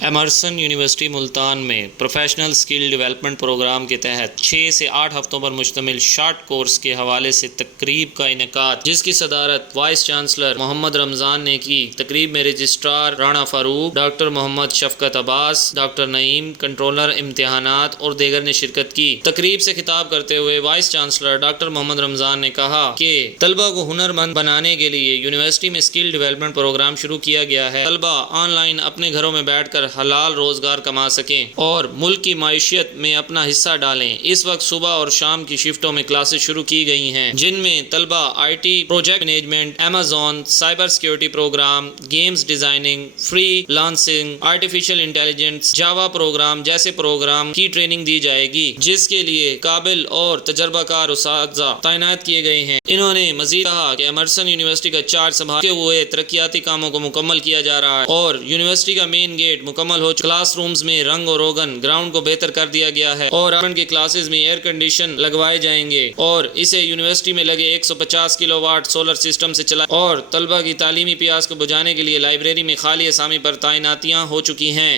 Emerson university Multan میں professional skill development programme کے تحت 6 سے 8 ہفتوں پر مشتمل شارٹ کورس کے حوالے سے تقریب کا انعقاد، جس کی صدارت وائس چانسلر محمد رمضان نے کی۔ تقریب میں رجسٹرار رانا فاروق، ڈاکٹر محمد شفقت عباس، ڈاکٹر نعیم، کنٹرولر امتحانات اور دیگر نے شرکت کی۔ تقریب سے خطاب کرتے ہوئے وائس چانسلر ڈاکٹر محمد رمضان نے کہا کہ طلبہ کو ہنرمند بنانے کے لیے یونیورسٹی میں اسکل ڈیولپمنٹ پروگرام شروع کیا گیا ہے۔ طلبہ آن لائن اپنے گھروں میں بیٹھ کر حلال روزگار کما سکیں اور ملک کی معیشت میں اپنا حصہ ڈالیں۔ اس وقت صبح اور شام کی شفٹوں میں کلاسز شروع کی گئی ہیں، جن میں طلبہ IT، project management, Amazon، cyber security program, games designing, freelancing, artificial intelligence, Java program جیسے پروگرام کی ٹریننگ دی جائے گی، جس کے لیے قابل اور تجربہ کار اساتذہ تعینات کیے گئے ہیں۔ انہوں نے مزید کہا کہ ایمرسن یونیورسٹی کا چارج سنبھالتے ہوئے ترقیاتی کاموں کو مکمل کیا جا رہا ہے اور یونیورسٹی کا مین گیٹ مکمل ہو چکا۔ کلاس رومز میں رنگ و روغن، گراؤنڈ کو بہتر کر دیا گیا ہے اور کے کلاسز میں ایئر کنڈیشن لگوائے جائیں گے اور اسے یونیورسٹی میں لگے 150 کلو واٹ سولر سسٹم سے چلا اور طلبہ کی تعلیمی پیاس کو بجھانے کے لیے لائبریری میں خالی اسامی پر تعیناتیاں ہو چکی ہیں۔